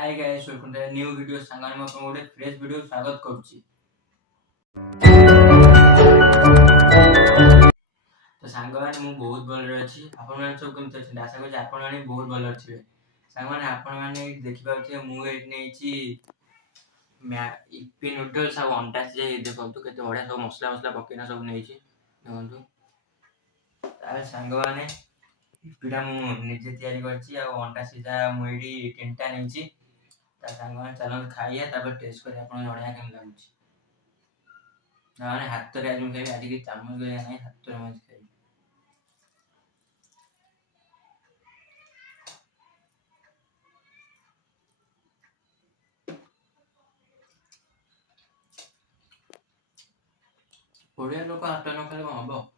Hi guys, welcome to new video. सांगाने मैं आपको गोटे फ्रेश वीडियो स्वागत करुच्ची। तो सांग मैंने मुझे बहुत भल अच्छी। आपण मैंने सब केमती अच्छे? आशा करुच्ची आपण मैंने बहुत भल अच्छे। सांग मैंने आपण मैंने देखिपारे मुझे इप्पी नूडल्स आ अंडा सिझा देखो केते बढ़िया सब मसला मसला पकेना सब नहीं देखो। सांग मैंने इप्पीटा मुझे तैयारी करछि आ अंडा सिझा मुझे 3टा नहीं। सांग चल खाइए टेस्ट कर बढ़िया केम लगुच। हाथ में आज खाई आज कि चामच गया ना हाथ में खाई। ओडिया लोक हाथ न खाले कौन हम।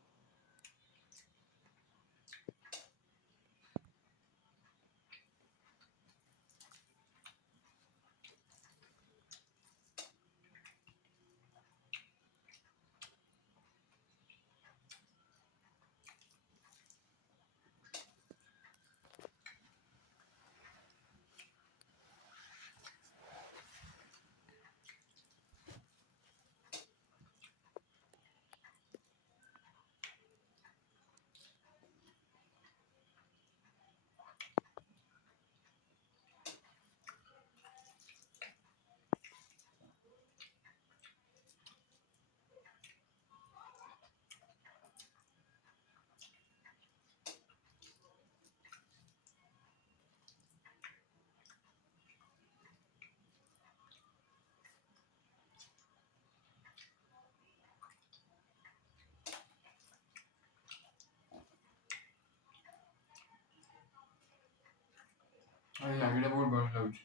मैगी बहुत बढ़िया लगे।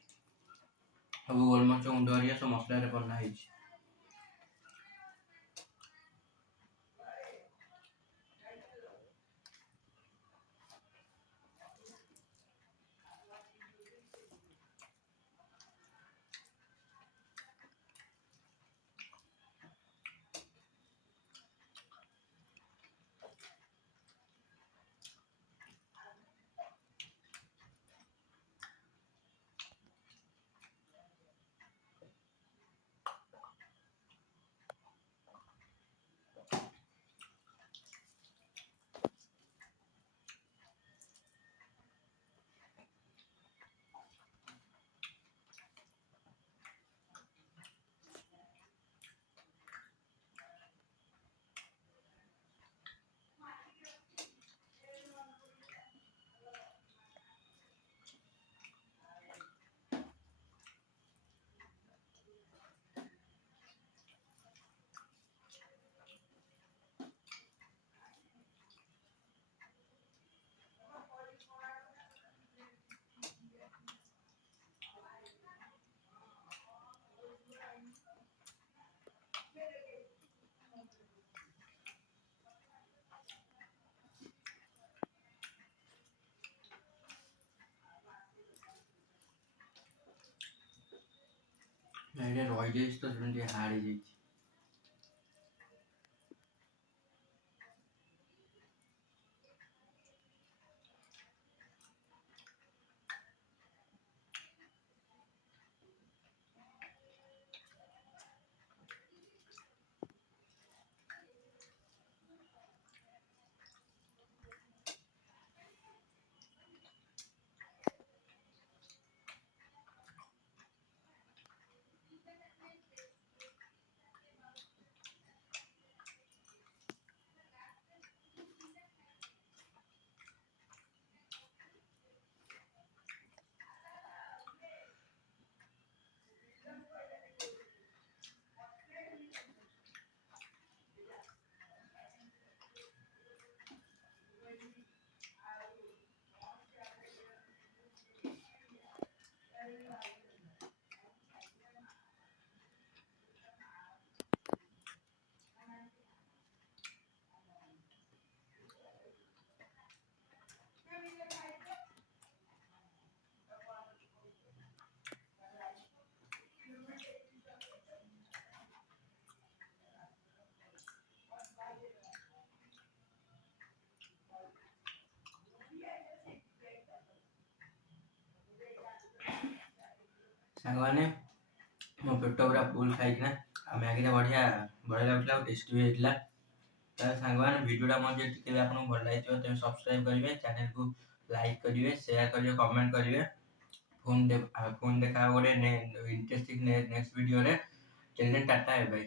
सब गोलमरिच गुंड हरिया सब मसला बना है। रही जाए तो हाड़ी जाए। ସାଙ୍ଗମାନେ ମୋ ପେଟ ପୁରା ଫୁଲ୍ ଖାଇକିନା ଆଉ ମ୍ୟାଗିଟା ବଢ଼ିଆ ଲାଗୁଥିଲା ଆଉ ଟେଷ୍ଟି ବି ହେଇଥିଲା। ତାହେଲେ ସାଙ୍ଗମାନେ ଭିଡ଼ିଓଟା ମୋର ଯଦି କେବେ ଆପଣଙ୍କୁ ଭଲ ଲାଗିଥିବ ତେବେ ସବସ୍କ୍ରାଇବ୍ କରିବେ, ଚ୍ୟାନେଲକୁ ଲାଇକ୍ କରିବେ, ସେୟାର କରିବେ, କମେଣ୍ଟ କରିବେ। ପୁଣି ଦେଖା ହବ ଗୋଟେ ଇଣ୍ଟରେଷ୍ଟିଂ ନେକ୍ସଟ ଭିଡ଼ିଓରେ। ଟାଟା ବାଇ ବାଇ।